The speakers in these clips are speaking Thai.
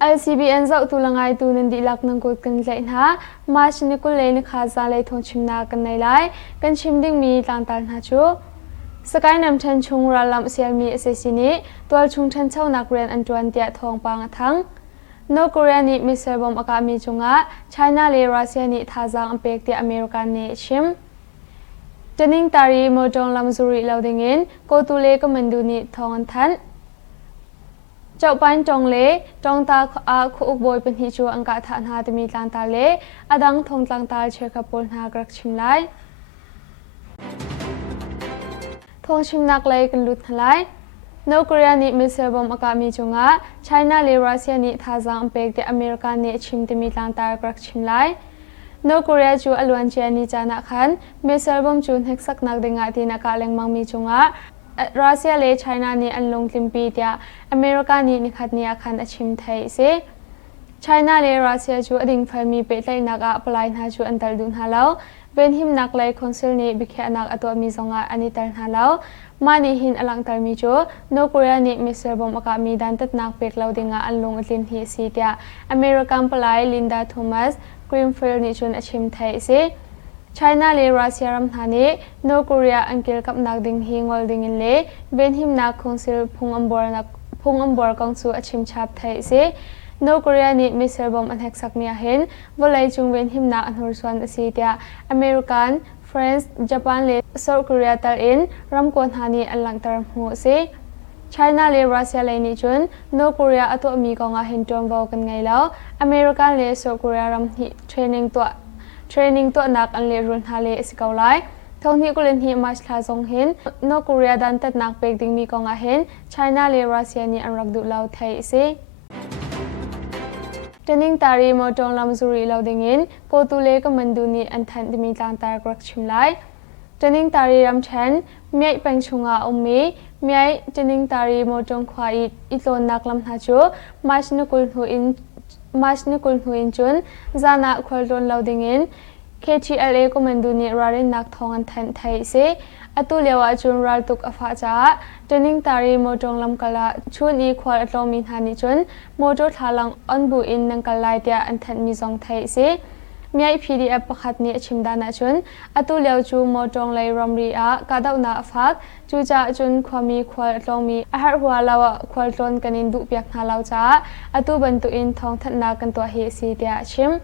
LCBN zau tu langai tu nan di lak nang kut kan lai na ma shini kul le ni kha za lai thong chimna kan nei lai kan chim ding mi tang tal na chu sakai nam chan chung ra lam sial mi SSC ni tol chung chan chau nak ren an tuan tia thong pang athang no Korea ni missile bomb aka mi chunga China le Russia ni thazang ampek ti America ni chim Tening tari mo jong lam zuri laudingin ko tu le ko mandu ni thong an than Chau pan chong le chong ta a khu uk boy pen hi chu angka tha na te mi tlang ta le adang thong tlang ta che ka pol na grak chim lai thong chim nak lai kan lut thalai no Korea ni missile bomb aka mi chunga China le Russia ni thazang pek te America ni chim te mi tlang ta grak chim lai no Korea chu alwan che ni chana khan missile bomb chu hek sak nak denga ti na ka leng mang mi chunga Russia le China ni anlong limpi tia America ni nikhat ni akhan achim thai se China le Russia chu ading phalmi pe tlai nak a apply na chu antal dun halo ben him nak lai council ni bikhe nak ato mi zonga ani tar halo mani hin alang tar mi chu no Korea ni missile bomb aka mi dan tat nak pek laudinga anlong atlin hi si tia American palai Linda Thomas Greenfield ni chun achim thai se China le Russia ram thani no Korea angkel kap nak ding hi ngol ding in le ben him nak council phung ambor kong chu achim chap thai se no Korea ni missile bomb an hek sak mi a hen volai chung ben him na anhur swan asi tia American France Japan le South Korea tar in ram kon hani alang tar mu se China le Russia le ni chun no Korea ato mi ko nga hin tom vo kan ngai lo American le South Korea ram hi training to nak an le run ha le sikau lai thong hi kulen hi mas thla zong hin no Korea dan tat nak pek ding mi ko nga hen China le Russia ni an rak du lau thai se Tening tari mo tong lam zuri lauding in ko tu le ka mandu ni an than mi tang tar grak chim lai Tening tari ram chan miai pang chunga ummi miai tening tari mo tong khwa I tlon nak lam ha chu mas ni kul hu in chun zana khwal don lauding in KTLA ko mandu ni rarin nak thong an than thai se atu lewa chun ral tuk afa cha tening tari mo tong lam kala chun I khwal atlom min hani chun motor thalang on bu in nang kalai tia an than mi zong thai se miai PDF pakhat ni chimdana chun atu lew chu mo tong lai romri a kadau na afak chu cha chun khwami khwal atlomi ahar hwa lawa khwal ton kanin du piak na law cha atu bantu in thong that na kan to hi si tia chim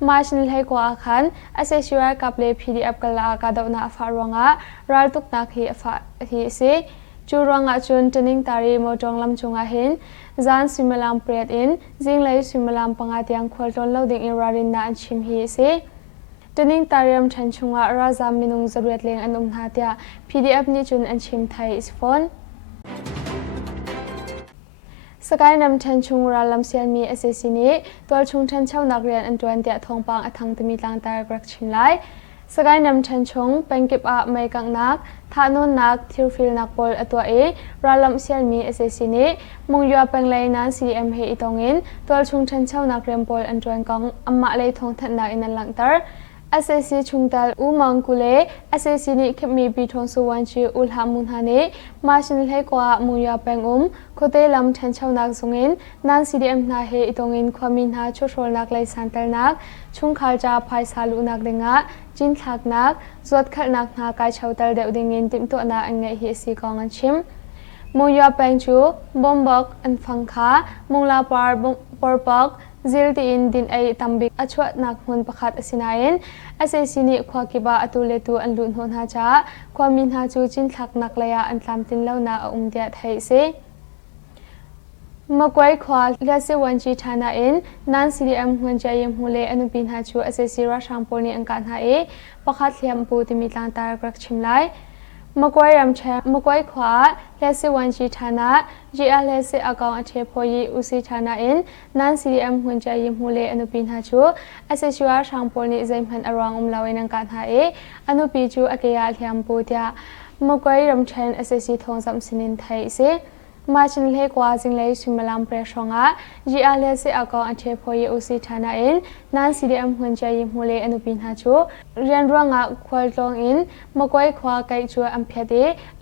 Marshal hai ko akhan assessor kaple PDF kala kadau na afa ronga ral tuk nak hi afa hi se chu ronga chun tening tari mo tong lam chunga hin zan simalam pret in jinglai simalam panga tiang khwal ton loading in rarin na an chim hi se tening tariam than chunga raza minung zaruat leng anum na tia PDF ni chun an chim thai is phone Sakai nam chan chung ra lam sial mi SSC ni tol chung chan chau nak rian an tuan tia thong pang athang temi tlang tar grak chim lai Sakai nam chan chung pengkip a mai kang nak tha non nak thirfil nak pol atwa e ra lam sial mi SSC ni mong yua peng lai nan CM he itongin tol chung chan chau nak rem pol an tuan kang amma lai thong that na in an lang tar SSC chungtal umang kule SSC ni khemi bi thong su wan chi ulha mun hane marshal he kwa muya peng khote lam than chau nak zungin nan CDM na he itongin khwamin ha choshol nak lai santal nak chung khal cha phai salu nak denga jin thak nak zot khal nak na kai chautal de dingin tim to na angai hi si kong an chim muya peng chu bombok an phangkha mungla par porpak zil ti in din ay tambik achwa nak hun pakhat asinain SSC ni khwa kiba atule tu an lun hon ha cha khwamin ha chu chin thak nak laya an tlam tin lo na dia thai se makwai khwa lase wanchi thana in nan CDM hun jayem hule anupin ha chu SSC ra shampol ni angkan ha e pakhat hliam pu ti mi tlang tar grak chimlai makwai ram cha makwai khwa lase wanchi thana GL lase account athe phoi usi thana in nan CDM hun jayem hule anupin ha chu SSC ra shampol ni zaimhan arang lawin angkan ha e anupi chu akeya hliam pu tia makwai ram chan SSC thong sam sinin thai se มาชินเลกว่าจิงเลยสุมลามเปรชงะจีอาเลสิอากองอันเทพอยอุสิธานาอินนันซีเดมหุนใจยิมฮูเลอนุปินฮาจูเรียนร่วงะควอลตองอินมกวยควาไกจัวอัมเพเด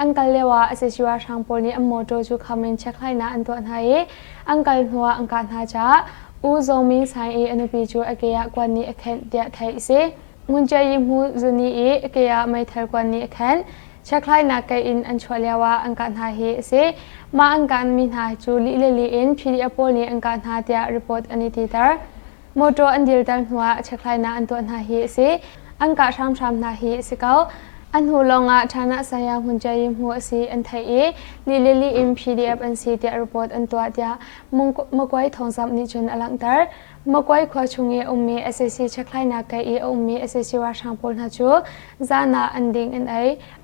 อังกัลเลวาอเซชิวาชังโปนีอัมโมโตจูคามินเช็คไลนาอันตัวไทยอังกัลหัวอังการฮาจาอูซงมิงไซเออนุปิจูอเกียกวนนี้อเคนเดียไทยสิหุนใจยิมฮูจุนีเอเกียไม่เทลกวนนี้อเคนเช็คไลนาไกอินอันชวเลวาอังการฮาเฮสิมาอังการมินหาจูลิเลลีอินพีดีอโปนีอังการหาเดียรีพอร์ตอันนี้ทีเตอร์โมโตอันเดียดันหัวเช็คไลนาอันตัวหาเฮสิอังการชามหาเฮสิเกาอันหูลงะฐานะสายหุ่นใจยิมหัวสิอันไทยลิเลลีอินพีดีเอฟอันซีเดียรีพอร์ตอันตัวเดียมกวยทองซับนิจุนอลังเตอร์มกวยขวาชงเออมีเอสเอซีเช็คไลนาไกเออมีเอสเอซีว่าช่างพลหาจูจานาอันดิงอันไอ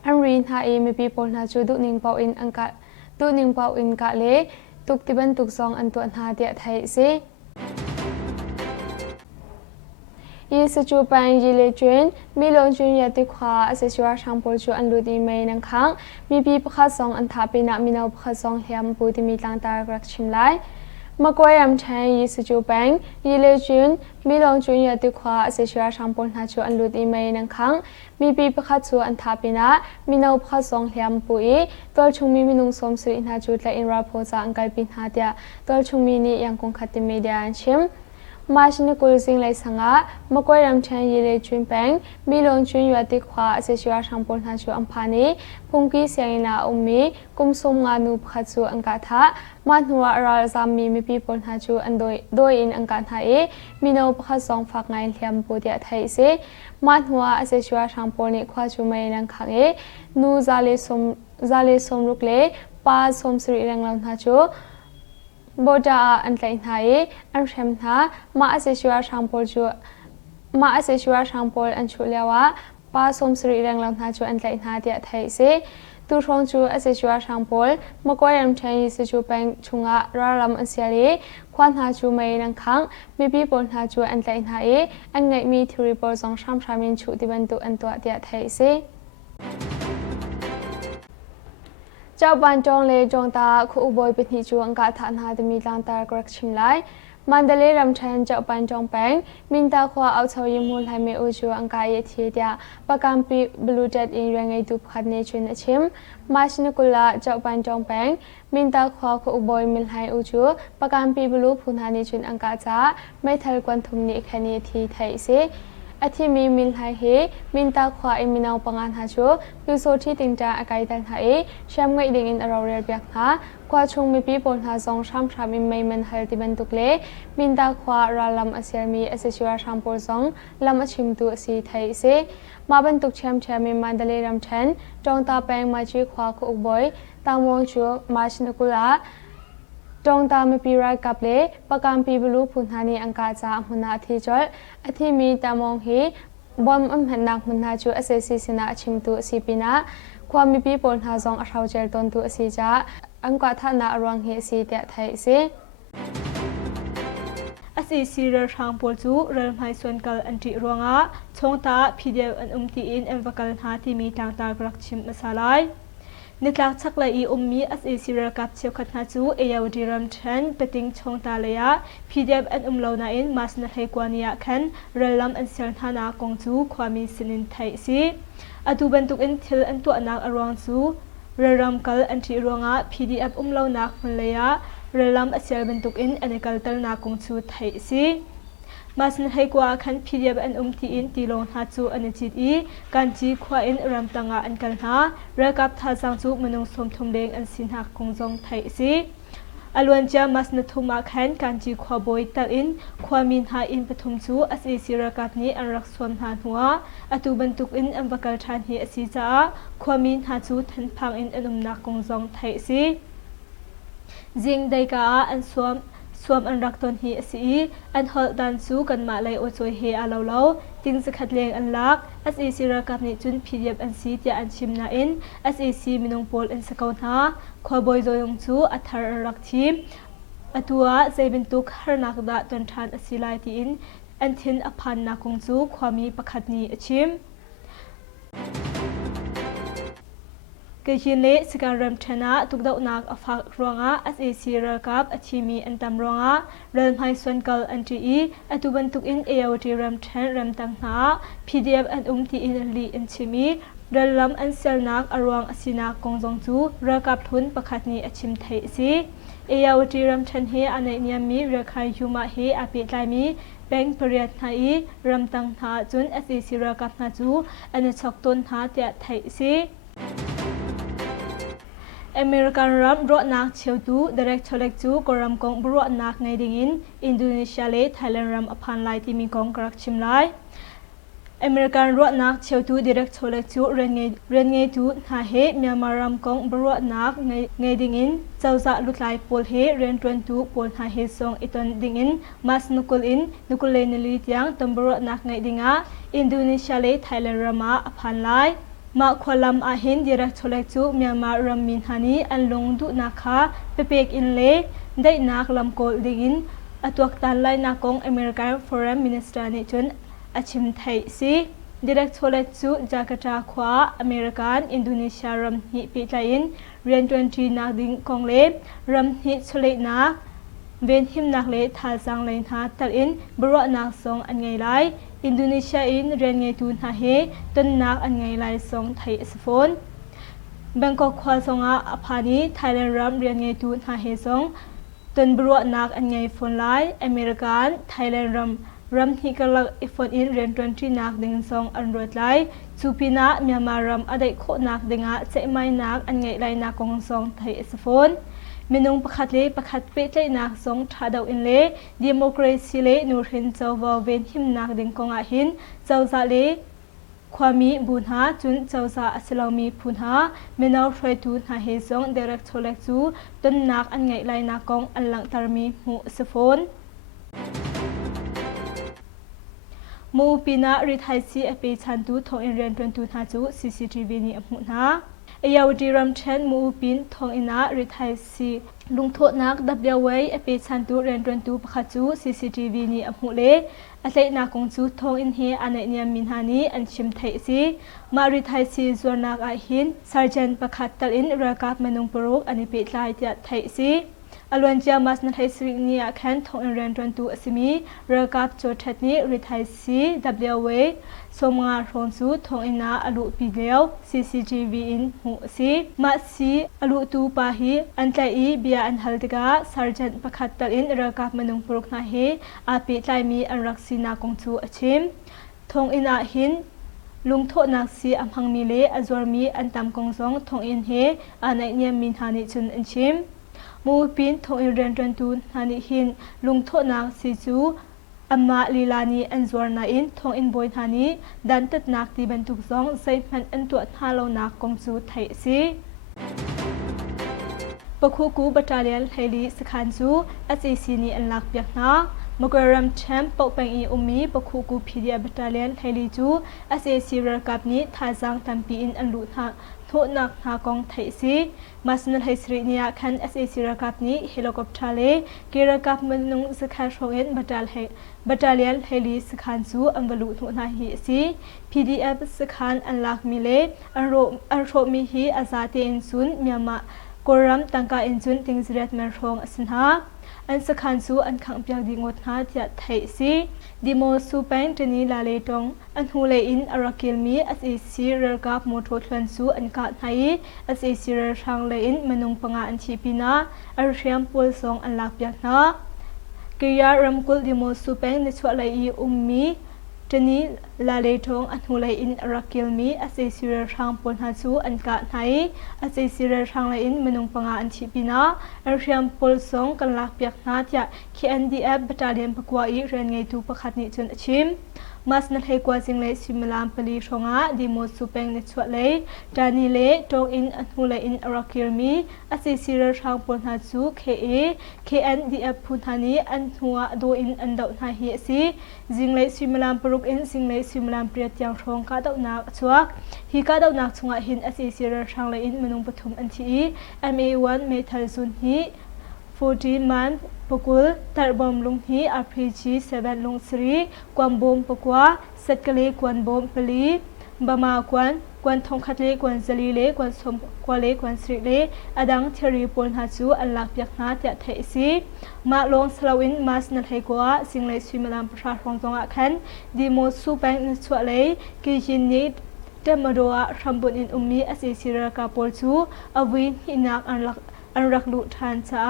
อันรีนหามีปีพลหาจูดุนิงเปาอินอังกาตูนิงเปาอินกะเลตุกติบันตุกซองอันตัวหาเดียไทยสิยีสจูปังยีเลจุนมีลงจุนยาติขวาเสชิวาชังโพจูอันลูดีเมนังคังมีปีประคัสองอันทาปินะมีนาวประคัสองเฮียมปูติมีตังตากรักชิมไลมากวยมแทงยีสจูปังยีเลจุนมีลงจุนยาติขวาเสชิวาชังโพนาจูอันลูดีเมนังคังมีปีประคัสจูอันทาปินะมีนาวประคัสองเฮียมปูอีตัวชุงมีมินุงสมสุอินหาจูตและอินราโพจาอังกัลปินหาเดียตัวชุงมีนี่ยังคงขัดติเมเดียอันชิมมาชินกุลสิงไลสังะมกวยรำเชนยีเลจุนแปงมีลงจุนยวติขวาเสชิวาชังปนหาชูอัมพานีพุงกีเสียงนาอุมีกุมสมงานูพัดสูอังกาธามันหัวราซามีปีปนหาชูอันโดยอินอังกาธามีนาวพัดสองฝักไงเทียมปูเดียไทยเสมันหัวเสชิวาชังปนิขวาชูไม่นังขังนูซาเลสมรุกเลปาสมสรีแรงลำหาชูบดาอันไลน์ไทยอันเชมท่ามาเสชิวาชังโพจูมาเสชิวาชังโพอันชุเลวะปาสมสรีแรงลำหาจูอันไลน์ไทยเดียไทยเสตูชงจูเสชิวาชังโพมกวยรำเชยสจูแปงชุงะราลำอันเสียรีควันหาจูไม่นังคังมีปีปนหาจูอันไลน์ไทยอันไงมีทีรีพอร์ตสองชามินชุติบันตุอันตัวเดียไทยเสเจ้าบันจงเลจงตาคู่อุบอยเป็นหิจวงกาฐานหาดมีลางตากรักชิมไลมันเดเลรำเชนเจ้าบันจงแปงมินตาขวาเอาเชยมูลให้เมอุจวงกายเทียดาปากามปีบลูเจ็ดอินแรงไอดูพัดเนชุนชิมมาชินกุลาเจ้าบันจงแปงมินตาขวาคู่อุบอยมิลให้อุจวปากามปีบลูพุนหาเนชุนอังกาจ้าไม่ทัลกวนทุมนิแคเนทีไทยเสอาทิมีมิลไฮเฮมินตาขวาอิมินาวปังงานหาชูพิโซที่ติงจาอากาศตันไฮแชมไงดิ่งอินอเราเรียบยักหากว่าชงมีปีปนหาสองชามอิมไม่มันฮัลติบันตุกเลมินตาขวาราลำอาเซียมีอาเซชิวาชามโพสองลำอชิมตัวสีไทยเซมาบันตุกแชมมิมันเดเลรัมเชนจงตาแปงมาจีขวาคุกบอยตามวงชูมาชินกุลาจงตามปีรายกับเลปากามปีบลูพุนหานีอังกาจามุนาทีจอลอธิมีตามองฮีบอมอัมหันนักมุนาจูอเซซิสินาชิมตุสีปินาความมีปีปนหาซองอชาวเจลตนตุสีจาอังกาธนาอรวงเฮสีเตะไทยเซอสีซีเรชางปอลจูเริ่มให้ส่วนกัลอันติรวงะชงตาพีเดียอันตีอินเอ็มวกัลหาที่มีทางตากรักชิมมาสลายนิทลักชักเลยมีอสีซีเรกับเชียวขัดหาจูเอยวดีรัมเชนเปติงชงตาเลยะพีเดียอันเลานาอินมาสนาเฮกวานียะคันเรลัมอันเซลธานากงจูความมีสินินไทยซีอดูบันตุกอินทิลอันตัวนักอรวงจูเรลัมกัลอันที่รวงะพีเดียเลานักมันเลยะเรลัมอันเซลบันตุกอินอันกัลตัลนากงจูไทยซีมาสนให้กว่าขันพิเดียบอันทีอินตีลงหาจูอันจิตอีการจีขวาอินรำตังอันกันหาเรกับท่าสังจูมนุงสมทุมเลงอันสินหักคงจงไทยซีอลวนจามาสนทุมาขันการจีขวาบอยตัลอินความมินหาอินปฐุมจูอสีสิรกับนี้อันรักสวมหาหัวอตุบันตุกอินอันวกัลชานเฮอสีจ้าความมินหาจูทันพังอินอันนักคงจงไทยซีจิงได้กาอันสวมอันรักตนเฮสีอันฮอลดันซูกันมาเลยโอโซเฮอาเลาเลาติงสกัดเลงอันลักอสีสิรักับนิจุนพีเดียบอันซีเตียอันชิมนาอินอสีมินงโพลอันสกาวนาขวบอยโจยงจูอัทารักทีมอตัวใจเป็นตุกฮานักดาตนทานอสีไลตีอินอันทินอพันนักคงจูความมีประคัดนี้ชิม กยินเละสการรัมชนะตุกดาวนักอฟักรวงอาเอซีระกับอชิมีอันตำรวงอาเริ่มให้ส่วนกลอันที่อตุบันตุกอินเอวที่รัมเชนรัมตังหา PDF อันที่อินลีอันชิมีเริ่มลำอันเซลนักอรวงอสินักกงจงจูระกับทุนประคัดนี้อชิมไทยซีเอวที่รัมเชนเฮอันในนี้มีเรือใครยูมาเฮอภิไลมีแบงปริยัติไทยรัมตังหาจุนเอซีระกับนาจูอันในช็อกตุนหาเตียไทยซีอเมริกันรัมรอนักเชียวตูเดเรกชเล็กจูกรัมกงบรอนักในดิ่งอินโดนีเซียเลไทยแลนด์รัมอพันไลที่มีกงกรักชิมไลอเมริกันรอนักเชียวตูเดเรกชเล็กจูเรนไงตูหาเฮเมียมารัมกงบรอนักในดิ่งเจ้าจะลุกไลโพลเฮเรนตวนตูโพลหาเฮซงอิตันดิ่งมาสนุกเลนลิตยังตัมบรอนักในดิ่งอินโดนีเซียเลไทยแลนด์รัมอพันไลมาควลัมอาหินดีรักชเล็กจูเมียมารัมมินฮานีอันลงดุนักฮาเปเปกอินเลได้นักลำโกลดิ่งอตัวตันไลนักกงอเมริกันฟอเรนมินิสเตอร์นิจนอาชิมไทยซีดีรักชเล็กจูจาการ์ตาขวาอเมริกันอินโดนีเซียรัมฮิปิไลน์เรียน20นักดิ่งกงเลรัมฮิชเล็กนักเวนหิมนักเลทาจังเลนฮาตัลอินบรอนักสองอันไงไลอินโดนีเซียอินเรียนไงตูนฮาเฮต้นนักอันไงไลสองไทยสฟอนแบงกอกควาสงอาอพานีไทยแลนด์รัมเรียนไงตูนฮาเฮสองต้นบรอนักอันไงฟอนไลอเมริกันไทยแลนด์รัมฮิกลักอิฟอนอินเรียน20นักดิ่งสองอันรวดไลจูปินาเมียมารัมอได้โคนักดิ่งเจไม่นักอันไงไลนักกงสองไทยสฟอนเมนุงประคัดเลประคัดเปิดเลยนักสงชาดาวอินเลดิโมคราซีเลนูรินเจ้าวาเวนหิมนักดิ่งกงอาหินเจ้าซาเลความมีบุญหาจุนเจ้าซาอัสลามีพุนหาเมนาวไฟตูนหาเฮซงเดเรกโทเล็กจูต้นนักอันไงไลนักกงอันหลังตารมีหูสฟอนมูปีนาริไทซีเอปีชันตูทองอินเรียนเป็นตูนหาจู CCTV นี่อมุนาเอยาวดีรัมเชนมูปินทองอินาริไทซีลุงโทษนักดับเดียวไว้เอปีชันตูเรียนเป็นตูประคัจู CCTV นี่อมุเลอาศัยนักกงจูทองอินเฮอันเนียมินฮานีอันชิมไทซีมาริไทซีจวนนักอาหินซาร์เจนประคัดตัลอินรากับมนุงปรุกอันนี้เป็นลายจัดไทซีอลวนเจียมัสนัทไทซีนีอาแคนทองอินเรียนเป็นตูอสิมีรากับโจทัดนี้ริไทซีดับเดียวไว้สมงาทองจูทองอินาอลุปีเลียว CCTV อินหูซีมาซีอลุตูปาฮีอันไตอีเบียอันฮัลติกาซาร์เจนประคัดตัลอินรากับมนุงปรุกนาเฮอาปิไลมีอันรักซีนากงจูอชิมทองอินาหินลุงโทนักซีอัมพังมีเลอจวรมีอันตามกงซองทองอินเฮอันในเนียมินฮานิจุนอันชิมมูปินทองอินเรียนกันตูนฮานิหินลุงโทนักซีจูอัมมาลีลานีอันจวรนาอินทองอินบอยฮานิดันตัดนักที่บรรทุกซองใส่มันอันตัวฮาโลนักกงจูไทยซีปะคูกูบัตรเลียนเฮลีสขันจู SAC นี่อันลักเปียกนะมกรัมแชมป์ปกปังอีอุมีปะคูกูพีเดียบัตรเลียนเฮลีจู SAC ระกับนี้ทาจังตัมปีอินอันลุทาโทนักหากองไทยซีมาสนัลไฮสรีเนียคัน SAC ระกับนี้เฮลิคอปเตอร์เลกีระกับมันนุงสกัดโชเอ็นบัตรเลียนเฮลีสขันจูอันบลุทุนาฮีซี PDF สขันอันลักมิเลอันโรมีฮีอาซาเตอินซุนเมียมากรัมตังกาอินจุนติงเรียดแมรองอสินหาอันสขันสูอันขังเปียกดีงดหาจัดไทยซีดิโมสูแปงจนีลาเลตงอันฮูเลอินอาราคิลมีอัสเอซีเรกับโมโททลันสูอันกาไทยอัสเอซีเรทางเลอินมนุงปังอันชีปินาอาร์เชียมปูลซองอันลักเปียกนาเกียร์รัมกุลดิโมสูแปงในช่วงเลอีอุมมีจนีลาเลทงอันฮูเลอินอาราคิลมีอัสเอซีเรทางปูลฮัสูอันกาไทยอัสเอซีเรทางเลอินมนุงปังอันชีปินาอาร์เชียมปูลซองกันลักเปียกนาจะ KNDF บัตรเลียนปกวาอีเรียนไงตูประคัดนิจนชิมมาสนัทให้กว่าจิงเลยสิมลามปลีชงอาดิโมสุเปงในช่วงเลยดานิเลตรงอินอันฮูเลอินอาราคิลมีอาศัยสิเรทางปนหาจู KNDF พุทธานีอันหัวโดอินอันดาวนาเฮซีจิงเลยสิมลามปรุกอินจิงเลยสิมลามเปรียดยังชงกาดาวนักชัวฮีกาดาวนักชงอาหินอาศัยสิเรทางเลยอินมนุงปฐมอันที MA1 เมทัลซุนฮี40 มันปกุลตัดบอมลุงฮี RPG 7 ลุงสรีกวนบอมปกว่าเซตกะเลกวนบอมปลี บามากวนทงคัดเลกวนซาลีเลกวนสมกวเลกวนสริเลอดังเทรีปนหาจูอันลักเปียกนาเตะเทซีมาลงสลาวินมาสนัทเฮกัวสิงเลสวิมลามประชาชนจงอาคันดีโมสูแปงนสวเลกิจินนิดเดมาโดอารัมบุนินอุมีอสิสิรากาโปลจูอวินหินักอันรักลุทานจ้า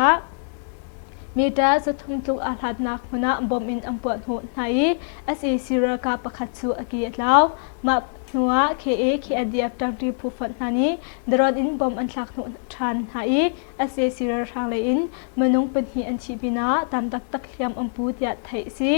มีดาสุดทุมตุอาทัดนักมนะบอมอินอัมปวดหัวไหนอสิสิรากาประคัดจูอากีลาวมานัวเคเอคีอันดีอับตังรีผู้ฝันนานี้ดรอดอินบอมอันลักนุทานไหนอสิสิรทางเลยอินมนุงเป็นหีอันชีบินาตามตักเลียมอัมพูดยาไทยซี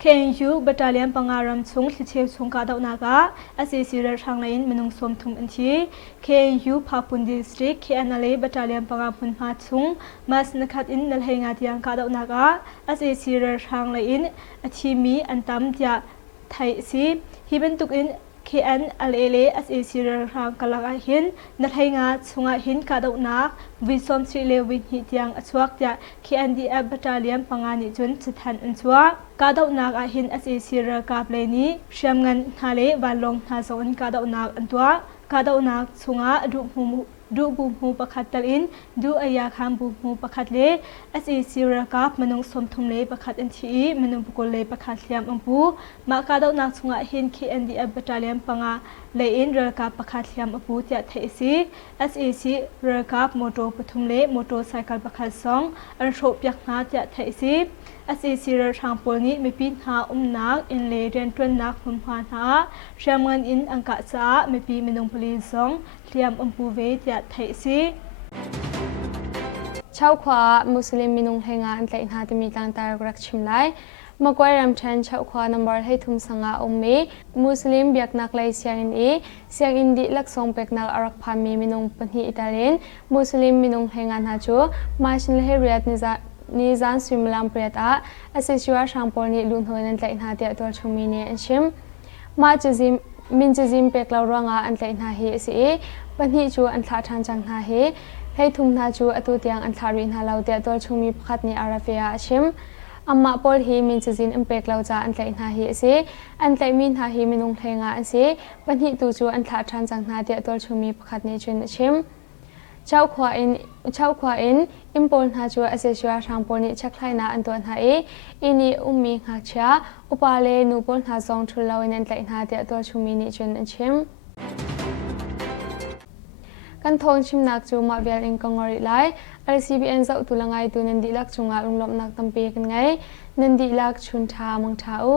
KNU Battalion Pangaram Chung Thicheu Chung Ka Dau Naga SAC Rar Thang Lain Menung Som Thum Anthi KNU Phapun District KNLA Battalion Pangapun Ma Chung Mas Nakhat In Nalhenga Tiang Ka Dau Naga SAC Rar Thang Lain Athimi Antam Tia Thai Si Hiben Tuk In KNLA SAC Rar Thang Kalaka Hin Nalhenga Chunga Hin Ka Dau Nak Visom Sri Le Win Hi Tiang Achuak Tia KNDF Battalion Pangani Chun Chithan Anchua Ka Dau Nak A Hin SAC Rar Ka Pleni Shamngan Hale Walong Ha Zon Ka Dau Nak Antwa Ka Dau Nak Chunga Du Bu Mu Pakhat Talin Du Aya Kham Bu Mu Pakhat Le SAC Rar Ka Manung Som Thum Le Pakhat Anthi Manung Pukul Le Pakhat Liam Ampu Ma Ka Dau Nak Chunga Hin KNDF Battalion Panga Le In Rar Ka Pakhat Liam Ampu Tia Thaisi SAC Rar Ka Moto Pathum Le Motorcycle Pakhat Song An Tho Pyak Na Tia Thaisi SAC Rar Thang Polni Mepi Na Nak In Le Ren Twen Nak Hum Ha Na Shamngan In Angka Cha Mepi Manung Poli Song Liam Ampu Ve Tia Thaisi ชาวขวามุสลิมมินุงเฮงาอันเตอินหาติมีต่างตารกชิมไลมากวยรำชันชาวขวานัมบอร์ให้ทุมสังอาองมีมุสลิมเบียกนักไลเซียงอินดีลักทรงเป็กนักอารักพามีมินุงปนิอิตาลีนมุสลิมมินุงเฮงานฮาจูมาชินเลเรียดนิจานสวิมลามเปรียตอาอาศัยชัวช่างปอนีลุนหัวนันเตอินหาเตียตัวชงมีเนอันชิมมาจซิมมินจซิมเป็กลาวรังอาอันเตอินหาเฮสีปนิจูอันทาทานจังหาเฮให้ทุมนาจูอตุเตียงอันทารินฮาลาวเตียตัวชงมีพักนี้อาราเฟียชิมอัมมาปอลฮีมินจซินอิมเปกลาวจาอันเตอินหาเฮสีอันเตมินหาเฮมินุงเทงาอันสีปัญหิตูจูอันทาทานจังหาเตียตัวชงมีพักนี้จุนชิมเจ้าขวาอินอิมปอลนาจูอาศัยชัวช่างปอนีชักไลนาอันตัวหาอินีมีหักเชียอุปาเลนูปอลหาซองทุลลาวินอันเตอินหาเตียตัวชงมีนิจุนชิมกันทงชิมนักจูมาเวลอิงกังอริไลRCBN จะอุตุลังไงตัวนันดีลักจุงอาลุงลบนักตั้มปีกันไงนันดีลักชุนทามังทาอุ